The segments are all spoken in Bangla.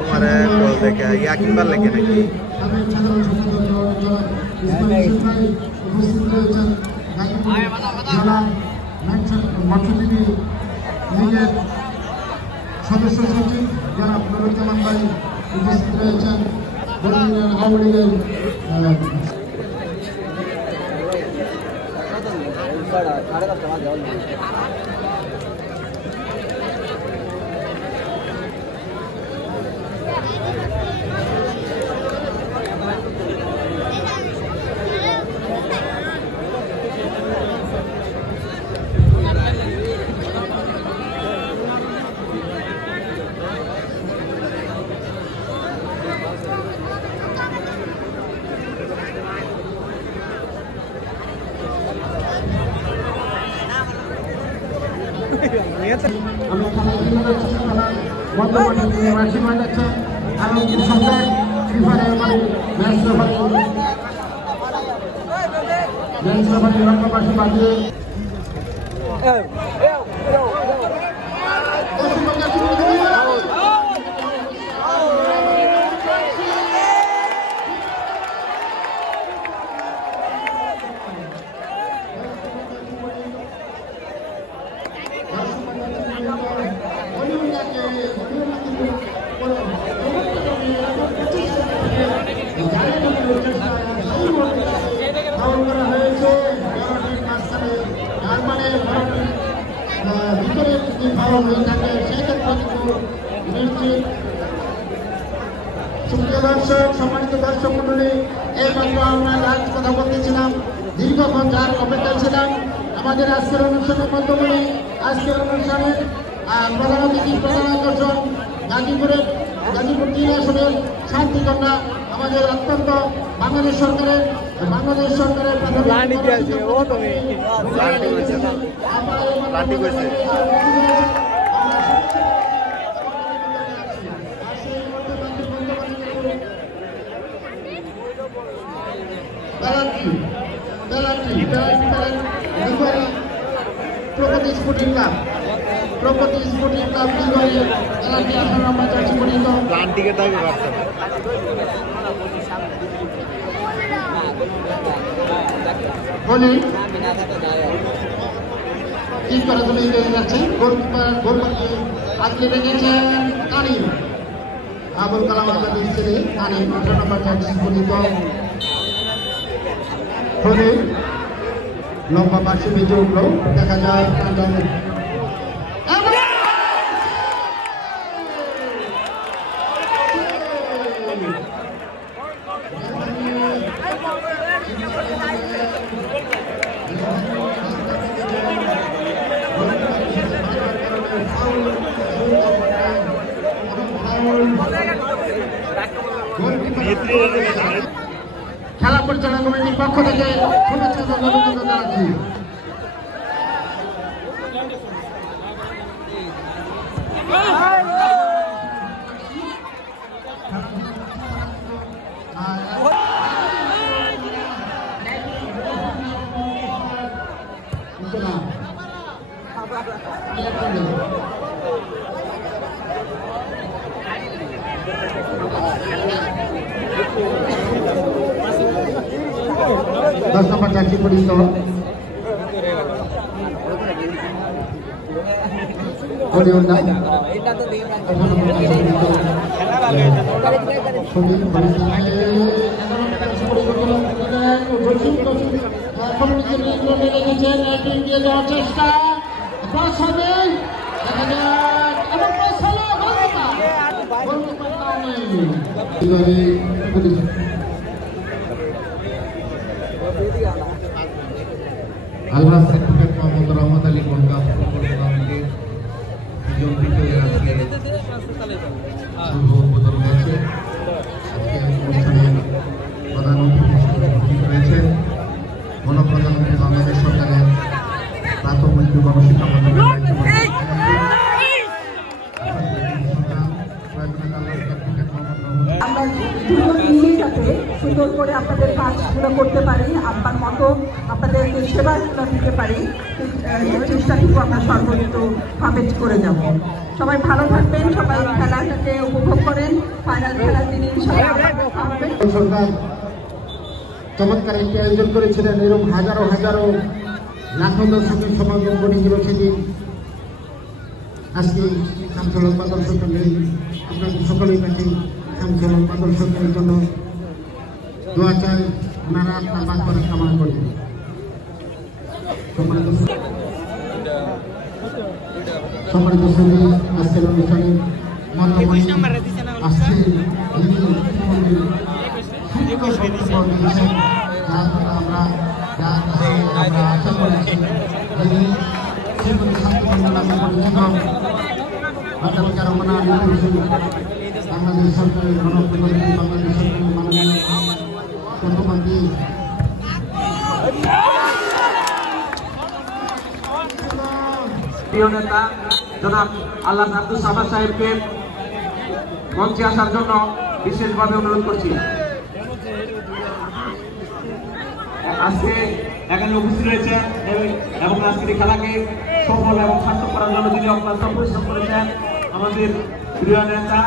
तुम्हारे बोल दे क्या या किंबर लेके नहीं সদস্য সচিব যারা নুরুজ্জামান ভাই উপস্থিত রয়েছেন হাওড়িদের আমরা খেলায় কিনে যাচ্ছি খেলার বর্তমানে মার্চিমান যাচ্ছে এবং সন্ধ্যায় ফিফারের ম্যাচ রেফারি রঙ্গবাসী বাজিয়ে সুপ্রিয় দর্শক সম্মানিত দর্শক মন্ডলী এইমাত্র আমরা লাস্ট কথা বলতেছিলাম দীর্ঘক্ষণ যার অপেক্ষায় ছিলাম আমাদের আজকের অনুষ্ঠানের মাধ্যমে আজকের অনুষ্ঠানের প্রধান অতিথি প্রধান আকর্ষণ গাজীপুর 3 আসনের শান্তিকন্যা আমাদের অত্যন্ত বাংলাদেশ সরকারের প্রগতি স্পোর্টিং ক্লাব খেলাটি 18 নম্বর জার্সি পরিহিত বলি কি করে তুলে যাচ্ছে গোল আজকে রেখেছেন কানিম আবুল কালাম আজাদের ছেলে কানিম 18 নম্বর জার্সি পরিহিত হলে লম্বা পাশে বেজে উঠলো দেখা যায় খেলা পরিচালনা কমিটির পক্ষ থেকে শুভেচ্ছা অভিনন্দন জানাচ্ছি। दस नंबर जार्सी पड़ित চেষ্টা আলহাজ অ্যাডভোকেট মোহাম্মদ রহমত আলী কলকাতা উদ্বোধন হয়েছে। আজকে অনুষ্ঠানে প্রধান অতিথি রয়েছেন গণপ্রজাতন্ত্রী বাংলাদেশ সরকারের প্রাথমিক গণশিক্ষা মন্ত্রণালয়ের আমরা দুজন মিলে যাতে সুন্দর করে আপনাদের কাজগুলো করতে পারি, আপনার মতো আপনাদের সেবাগুলো দিতে পারি, চেষ্টাটুকু আমরা সর্বোচ্চভাবে করে যাব। সবাই ভালো থাকবেন, সবাই খেলাটাকে উপভোগ করেন। ফাইনাল খেলার দিন সরকার চমৎকার একটি আয়োজন করেছিলেন। এরকম হাজারো হাজারো লাখো দর্শকের সমাগম ঘটেছিল সেদিন। আজকে শামসুল হক বাদল সরকার নেই, আপনাদের সকলের কাছে শামসুল হক বাদল সরকারের জন্য দোয়া চাই, ওনারা আপনার বাদ করে কামনা করেন। সম্মানিত সঙ্গী, আজকের অনুষ্ঠানে মন্ত্রমণি আসছে আমরা আশা করেছি বাংলাদেশ সরকারের গণপ্রজাতন্ত্রী বাংলাদেশ সরকারের মাননীয় প্রধানমন্ত্রী প্রিয় নেতা জনাব আল্লাহ আব্দুল সামাদ সাহেবকে মঞ্চে আসার জন্য বিশেষভাবে অনুরোধ করছি। আজকে এখানে উপস্থিত রয়েছেন এবং আজকের খেলাকে সফল এবং সার্থক করার জন্য যিনি অক্লান্ত পরিশ্রম করেছেন আমাদের প্রিয় নেতা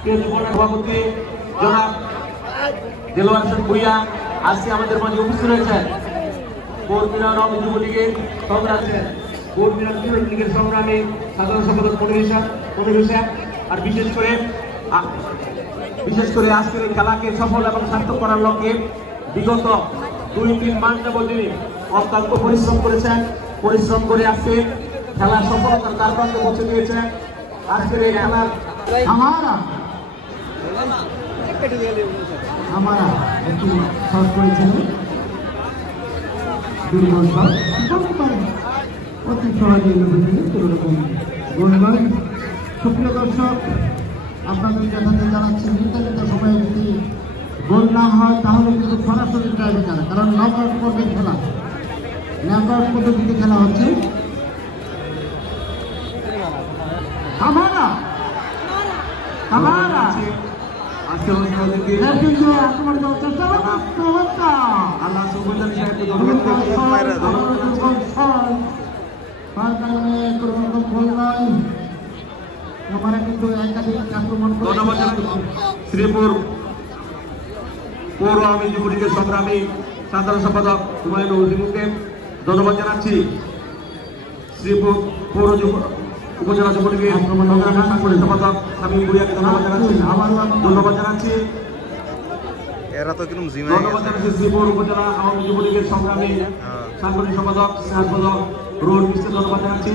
প্রিয় যুব সভাপতি জনাব দেলোয়ার হোসেন ভূঁইয়া আজকে আমাদের মাঝে উপস্থিত রয়েছেন। পৌরমিলন যুব লীগের সংগ্রামী পৌরমিলন যুব লীগের সংগ্রামী সাধারণ সম্পাদক পরিবেশক আর বিশেষ করে আজকের এই খেলাকে সফল এবং সার্থক করার লক্ষ্যে বিগত 2-3 মাস যাবত তিনি অত্যন্ত পরিশ্রম করেছেন। পরিশ্রম করে আজকে খেলার সফলতার দ্বারপ্রান্তে পৌঁছে দিয়েছেন। আজকের এই খেলার আমরা একটু শর্ট করেছিলেন অতি সহজে কোনোরকম গোল নয়। সুপ্রিয় দর্শক, আপনাদের যথাযথ জানাচ্ছি নির্ধারিত সময়ে যদি গোল না হয় তাহলে কিন্তু সরাসরি টাইব্রেকার, কারণ নকআউট পর্বের খেলা, নকআউট পদ্ধতিতে খেলা হচ্ছে। শ্রীপুর পৌর আওয়ামী যুব লীগের সংগ্রামী সাধারণ সম্পাদক হুমায়ুন উদ্দিনকে ধন্যবাদ জানাচ্ছি। শ্রীপুর পৌর উপজেলা যুব লীগের সাংগঠনিক সম্পাদক সামিম ভূঁইয়াকে ধন্যবাদ জানাচ্ছি। এরা তো কিরকম জিমে ধন্যবাদ জানাচ্ছি শ্রীপুর উপজেলা আওয়ামী যুব লীগের সংগ্রামী সাংগঠনিক সম্পাদক স্নেহাসপদক রোড মিস্ত্রি ধন্যবাদ জানাচ্ছি।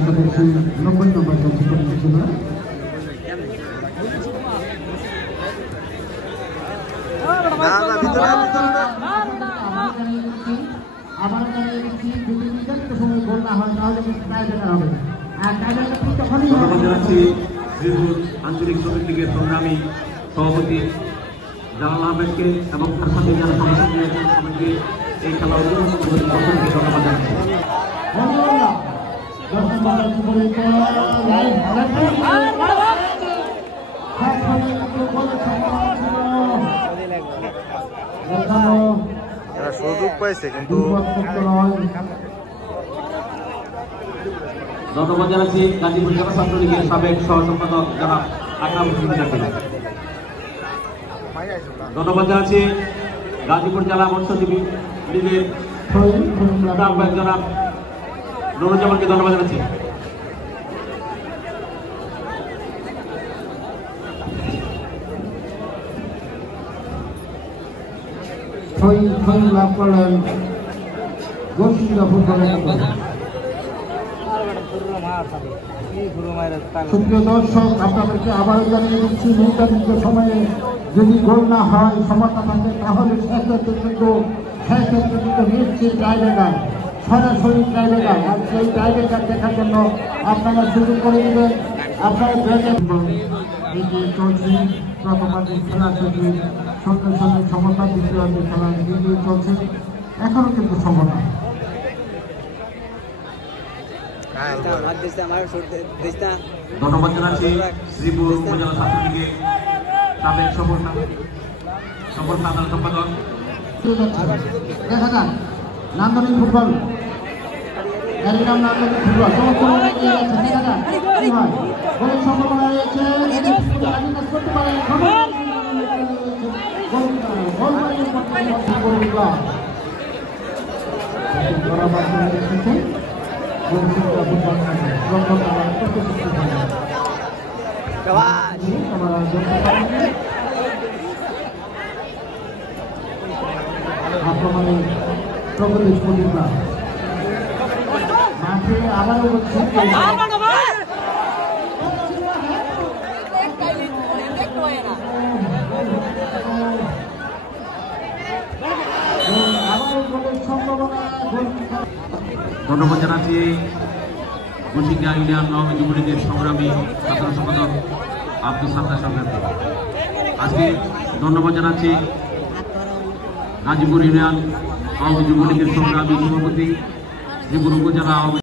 একাদশী 90 নম্বর কাছে পরিচিত আবার জানিয়ে দিচ্ছি যদি নির্ধারিত সময় গোল না হয় তাহলে টাইব্রেকার হবে। আর টাইব্রেকার তখনই ধন্যবাদ জানাচ্ছি শ্রীপুর আঞ্চলিক শ্রমিক লীগের সংগ্রামী সভাপতি জালাল আহমেদকে এবং তার সাথে যারা সমস্যা দিয়েছেন সবাইকে এই খেলা ধন্যবাদ জানাচ্ছি। এরা সুযোগ পাইছে কিন্তু ধন্যবাদ জানাচ্ছি গাজীপুর জেলা ছাত্রলীগের সাবেক সহ সম্পাদক জনাব আকরাম হোসেন মিনাকে। ধন্যবাদ জানাচ্ছি গাজীপুর জেলা মৎস্যজীবী লীগের আহ্বায়ক জনাব নুরুজ্জামানকে ধন্যবাদ জানাচ্ছি। লাভ করলেন গোষ্ঠীরা ফুটবলের। সুপ্রিয় দর্শক, আপনাদেরকে আবারও জানিয়ে দিচ্ছি নির্ধারিত সময়ে যদি গোল না হয় সমতা থাকে তাহলে সেক্ষেত্রে কিন্তু নিশ্চিত টাইব্রেকার, সরাসরি টাইব্রেকার। আর সেই টাইব্রেকার দেখার জন্য আপনারা সুযোগ করে দিবেন। আপনারা এগিয়ে চলছে প্রথমার্ধে খেলা শেষে সঙ্গে সঙ্গে সমতা, দ্বিতীয়ার্ধে খেলা এগিয়ে চলছে, এখনো কিন্তু সমতা। ধন্যবাদ জানাচ্ছি শ্রীপুর উপজেলা ছাত্রলীগের সাবেক সফল সাধারণ সম্পাদক। দেখা যাক নান্দনিক ফুটবল, নান্দনিক ফুটবল দেখা যাক কি হয়। গোলের সম্ভাবনা রয়েছে, করতে পারে প্রগতি প্রতিভা মাঠে আবারও ধন্যবাদ জানাচ্ছি কুশিঙ্গা ইউনিয়ন আওয়ামী যুবলীগের সংগ্রামী সাধারণ সম্পাদক আব্দুল সাত্তার সরকারকে। আজকে ধন্যবাদ জানাচ্ছি গাজীপুর ইউনিয়ন আওয়ামী যুবলীগের সংগ্রামী সভাপতি, শ্রীপুর উপজেলা আওয়ামী